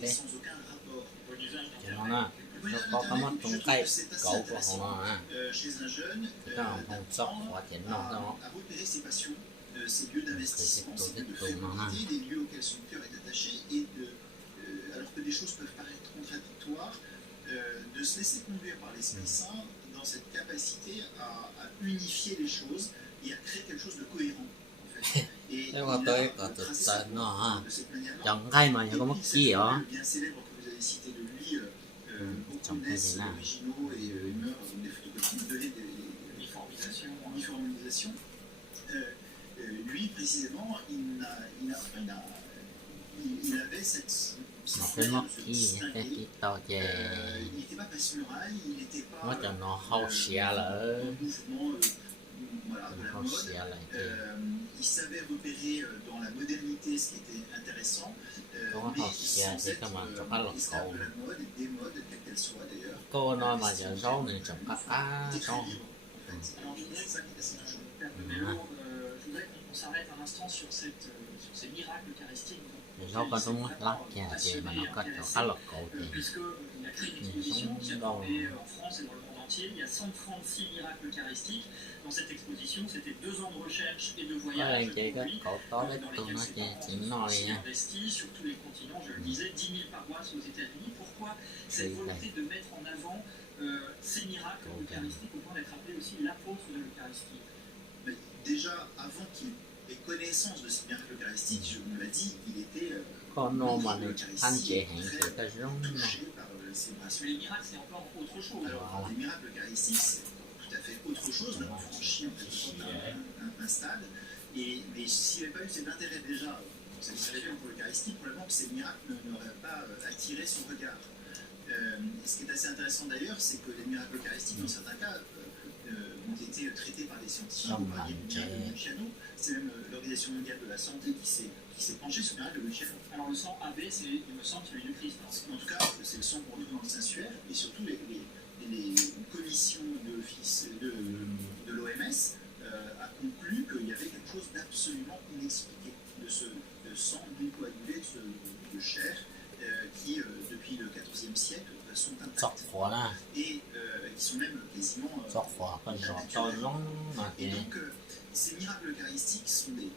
cái cho nó có cái mắt trong cây cậu của họ à cái nó không sót quá chuyện nó đó thì nó nè alors que des choses peuvent paraître contradictoires, de se laisser conduire par l'Esprit Saint dans cette capacité à unifier les choses et à créer quelque chose de cohérent. En fait. Et thế mà tôi có thực sự nó ha chọn cây mà có mất chi hả bien célèbre que vous avez cité de lui, beaucoup naissent originaux et meurent des photocopies, donner des uniformisation. Lui précisément, il avait cette cái mất chi cái to chè nó cho nó hậu xia lỡ hậu xia lại il savait repérer dans la modernité ce qui était intéressant, hậu xia thì các bạn chọn các lọc cầu la mode, des modes, quelles qu'elles soient d'ailleurs. cô nói mà giờ số này chọn các số Je voudrais qu'on s'arrête un instant sur ces miracles eucharistiques. số có đúng lắc chè thì mà nó có chọn các lọc cầu thì Puisqu'il a créé une exposition qui a tourné en France et dans le monde entier. Il y a 136 miracles eucharistiques. Dans cette exposition, c'était 2 ans de recherche et de voyage dans lesquels ses parents s'y investis sur tous les continents. Je le disais, 10 000 paroisses aux États-Unis. Pourquoi cette volonté de mettre en avant ces miracles eucharistiques au point d'être appelé aussi l'apôtre de l'Eucharistie? Déjà, avant qu'il ait connaissance de ces miracles eucharistiques, je vous l'ai dit, il était con nó mà anh chị hẹn thì ta giống touché par les célébrations. Mais les miracles, c'est encore autre chose. Alors, les miracles eucharistiques, c'est tout à fait autre chose. On a franchi en quelque sorte un stade. Mais s'il n'y avait pas eu cet intérêt déjà, cette religion pour l'Eucharistie, probablement que ces miracles n'auraient pas attiré son regard. Ce qui est assez intéressant d'ailleurs, c'est que les miracles eucharistiques, dans certains cas, ont été traités par des scientifiques, par Luciano. C'est même l'Organisation mondiale de la santé qui s'est penchée sur le miracle de Luciano. Alors le sang AB, il me semble, celui du Christ. En tout cas, c'est le sang qu'on retrouve dans le Saint-Suaire, et surtout les commissions de l'OMS a conclu qu'il y avait quelque chose d'absolument inexpliqué de ce sang glycoagulé, de chair, qui, depuis le XIVe siècle, sont intacts. Et qui sont même quasiment... Et donc, ces miracles eucharistiques sont des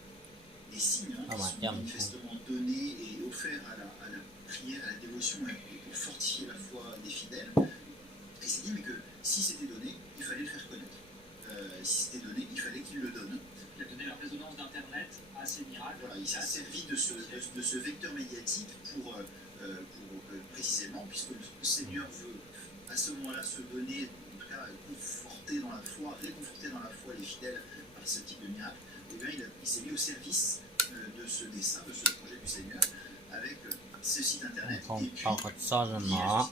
signes qui sont manifestement donnés et offerts à la prière, à la dévotion, pour fortifier la foi des fidèles. Et il s'est dit, mais que si c'était donné, il fallait le faire connaître. Si c'était donné, il fallait qu'il le donne. Il a donné la résonance d'Internet à ces miracles. Voilà, il s'est servi de ce vecteur médiatique pour précisément, puisque le Seigneur veut à ce moment-là se donner, en tout cas conforter dans la foi, réconforter dans la foi les fidèles par ce type de miracle, et bien il s'est mis au service de ce dessein, de ce projet du Seigneur, avec ce site internet, et puis via le site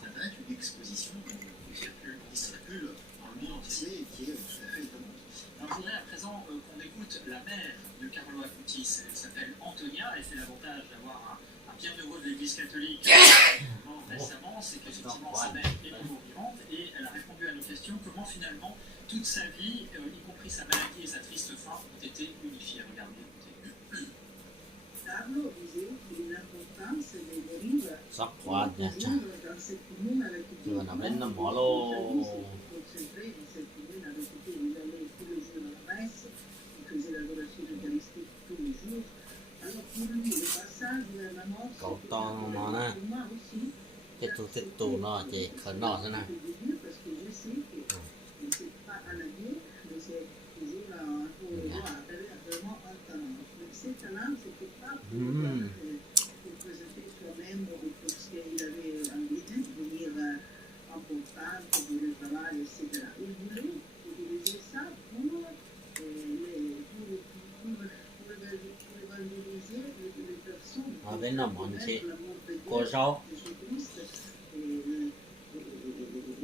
internet, une exposition qui circule dans le monde entier et qui est tout à fait étonnante. Alors, je voudrais à présent qu'on écoute la mère de Carlo Acutis. Elle s'appelle Antonia, et c'est l'avantage d'avoir un bienheureux de l'Église catholique récemment, c'est qu'effectivement sa mère est toujours vivante, et elle a répondu à nos questions comment finalement toute sa vie, y compris sa maladie et sa triste fin, ont été unifiées. Regardez, écoutez. Carlo disait qu'il y a une importance de vivre dans cette commune avec Dieu. Concentré dans cette commune avec Dieu. Il allait tous les jours à la messe, il faisait l'adoration eucharistique tous les jours. Alors pour lui, le passage vers la mort, c'était pour moi aussi. Cái tù nó chỉ khởi nọ thế này Parce que je sais que c'est pas à la vie, mais c'est toujours pour le voir vraiment un talent. Mais ce talent, c'était pas pour présenter soi-même ou parce qu'il avait envie de devenir important pour le travail, etc. Il voulait utiliser ça pour évangéliser les personnes. Bên nó món chị cô rau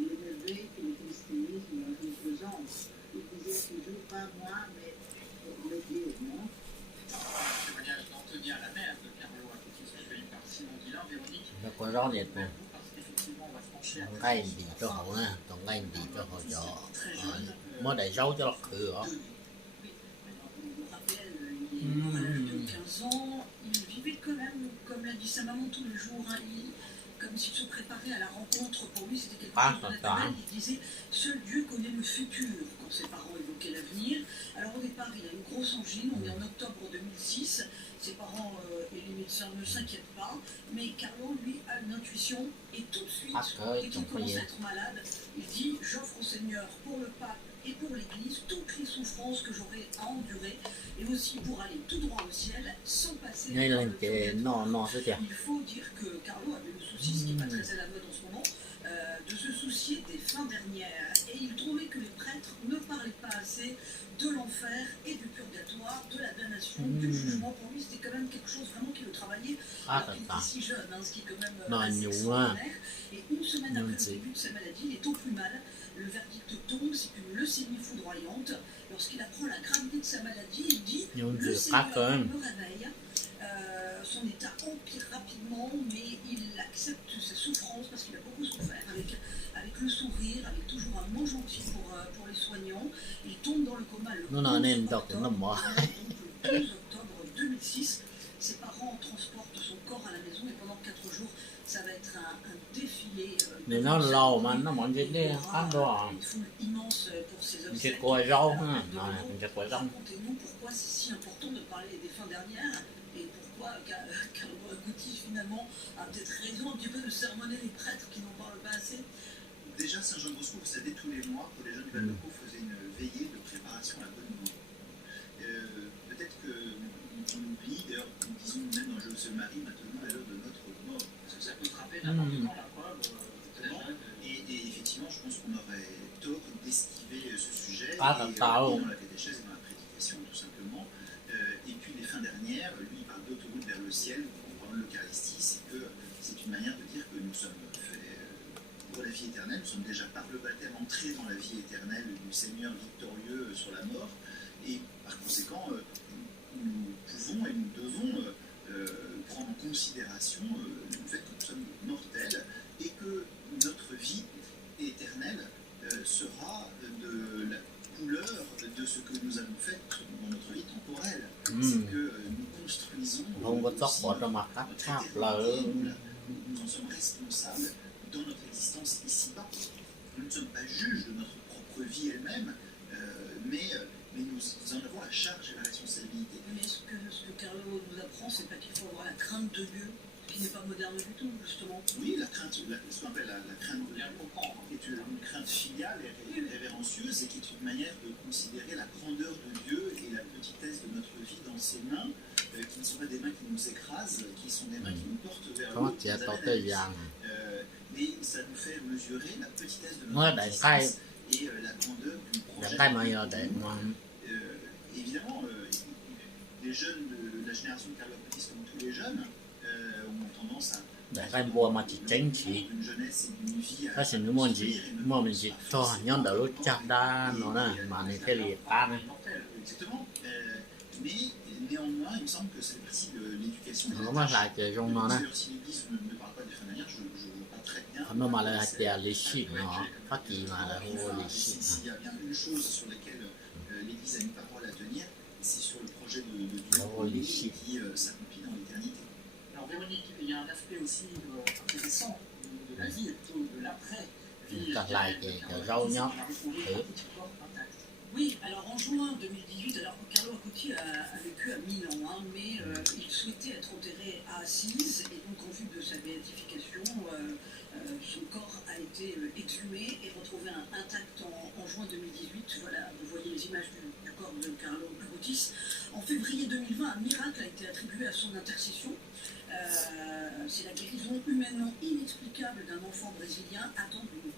l'émerveil que le christianisme représente. Il disait toujours pas moi, mais le Dieu, non? Le témoignage d'Antonia, la mère de Carlo Acutis, suivi par Simon Guillain. Véronique, cô rau nhiệt nè parce qu'effectivement, on va se pencher à ngay đi cho hậu nè còn ngay đi cho hậu cho mới để rau cho cửa Oui, maintenant, on me rappelle, il avait 15 ans, il vivait quand même, comme l'a dit sa maman tous les jours, hein, comme s'il se préparait à la rencontre, pour lui c'était quelque chose de naturel. Il disait seul Dieu connaît le futur quand ses parents évoquaient l'avenir. Alors au départ, il a une grosse angine, on est en octobre 2006, ses parents et les médecins ne s'inquiètent pas, mais Carlo, lui, a une intuition et tout de suite, dès qu'il commence à être malade, il dit j'offre au Seigneur pour le pape et pour l'Église toutes les souffrances que j'aurai à endurer et aussi pour aller tout droit au ciel sans passer par le purgatoire. Il faut dire que Carlo avait le souci, ce qui n'est pas très à la mode en ce moment, de se soucier des fins dernières. Et il trouvait que les prêtres ne parlaient pas assez de l'enfer et du purgatoire, de la damnation, du jugement. Pour lui, c'était quand même quelque chose vraiment qui le travaillait. Il était si jeune, hein, ce qui est quand même assez extraordinaire. Et une semaine après le début de sa maladie, il est au plus mal. Le verdict tombe, c'est une leucémie foudroyante. Lorsqu'il apprend la gravité de sa maladie, il dit « Le Seigneur me réveille ». Son état empire rapidement, mais il accepte sa souffrance parce qu'il a beaucoup souffert avec le sourire, avec toujours un mot gentil pour les soignants. Il tombe dans le coma le 12 octobre 2006. Ses parents transportent son corps à la maison et pendant 4 jours, ça va être un défilé. Mais non, là, maintenant, on dit une foule immense pour ses obsèques. Racontez-nous pourquoi c'est si important de parler des fins dernières et pourquoi Carlo Acutis finalement a peut-être raison un petit peu de sermonner les prêtres qui n'en parlent pas assez. Déjà, Saint Jean Bosco, vous savez, tous les mois, pour les jeunes du Val-de-Pau, faisait une veillée de préparation à la bonne mort. Peut-être qu'on oublie, d'ailleurs, nous disons même dans Je se marie maintenant à l'heure de notre mort. Parce que ça peut frapper n'importe quand la preuve. Et effectivement, je pense qu'on aurait tort d'esquiver ce sujet dans la catéchèse et dans la prédication, tout simplement. Et puis les fins dernières, lui, il parle d'autoroute vers le ciel en parlant de l'Eucharistie, c'est une manière de dire que nous sommes faits pour la vie éternelle, nous sommes déjà par le baptême entrés dans la vie éternelle du Seigneur victorieux sur la mort, et par conséquent, nous pouvons et nous devons prendre en considération le fait que nous sommes mortels et que notre vie éternelle sera de la couleur de ce que nous avons fait dans notre vie temporelle. C'est que nous construisons notre éternité, nous en sommes responsables dans notre existence ici-bas. Nous ne sommes pas juges de notre propre vie elle-même, mais nous en avons la charge et la responsabilité. Mais ce que Carlo nous apprend, c'est pas qu'il faut avoir la crainte de Dieu, qui n'est pas moderne du tout, justement. Oui, la crainte, ce qu'on appelle la crainte de Dieu, est une crainte filiale et révérencieuse, et qui est une manière de considérer la grandeur de Dieu et la petitesse de notre vie dans ses mains, qui ne sont pas des mains qui nous écrasent, qui sont des mains qui nous portent vers le haut. Mais ça nous fait mesurer la petitesse de notre existence et la grandeur du projet. Évidemment, les jeunes de la génération de Carlo Acutis, comme tous les jeunes, ont tendance à une jeunesse et une vie à exactement. Mais néanmoins, il me semble que c'est partie de l'éducation. Si l'Église ne parle pas des fins dernières, je ne vois pas très bien. S'il y a bien une chose sur laquelle l'Église a une parole à tenir, c'est sur le projet de Dieu qui s'accomplit dans l'éternité. Alors Véronique, il y a un aspect aussi intéressant de la vie, de l'après-vie. Oui, alors en juin 2018, alors Carlo Acutis a vécu à Milan, hein, mais il souhaitait être enterré à Assise, et donc en vue de sa béatification, son corps a été exhumé et retrouvé intact en juin 2018. Voilà, vous voyez les images du corps de Carlo Acutis. En février 2020, un miracle a été attribué à son intercession. C'est la guérison humainement inexplicable d'un enfant brésilien atteint d'une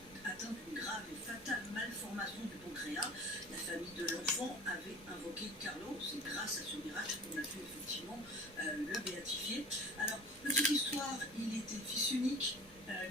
grave et fatale malformation du pancréas. La famille de l'enfant avait invoqué Carlo. C'est grâce à ce miracle qu'on a pu effectivement le béatifier. Alors, petite histoire, il était fils unique,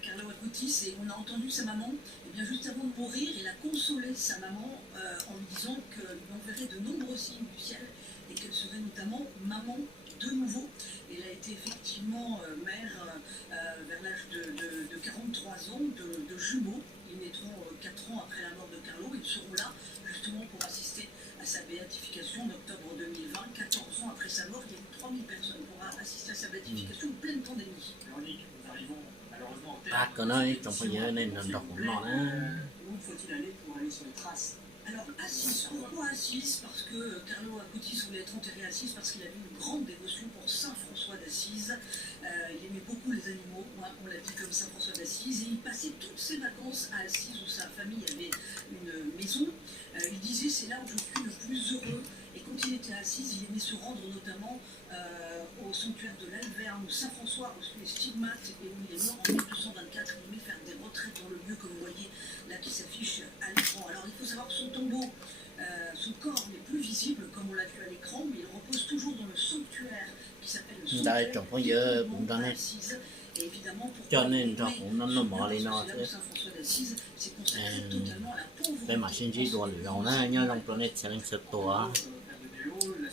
Carlo Acutis, et on a entendu sa maman, et bien juste avant de mourir, il a consolé sa maman en lui disant qu'il enverrait de nombreux signes du ciel et qu'elle serait notamment maman de nouveau. Il a été effectivement mère vers l'âge de 43 ans de jumeaux. Ils naîtront 4 ans après la mort de Carlo. Ils seront là justement pour assister à sa béatification en octobre 2020, 14 ans après sa mort. Il y a eu 3000 personnes pour assister à sa béatification en pleine pandémie. Véronique, nous arrivons malheureusement au terme. Bác có nói trong bây giờ nên đọc cũng nọ á. Où faut-il aller pour aller sur les traces? Alors Assise, pourquoi Assise? Parce que Carlo Acutis voulait être enterré à Assise parce qu'il avait une grande dévotion pour Saint François d'Assise. Il aimait beaucoup les animaux, on l'a dit comme Saint François d'Assise, et il passait toutes ses vacances à Assise où sa famille avait une maison. Il disait c'est là où je suis le plus heureux. Et quand il était à Assise, il aimait se rendre notamment au sanctuaire de l'Alverne où Saint François a reçu les stigmates et où il est mort en 1224. Il aimait faire des retraites dans le lieu comme vous voyez là qui s'affiche à l'écran. Alors il faut savoir que son tombeau, son corps n'est plus visible comme on l'a vu à l'écran, mais il repose toujours dans le sanctuaire qui s'appelle le Đây sanctuaire trong bây giờ cũng đang này. Et évidemment, Cho nên cho cũng nó mở lên nó chứ. Đây mà xin chỉ đồ lửa nó nhớ trong planet sẽ lên sửaตัว. la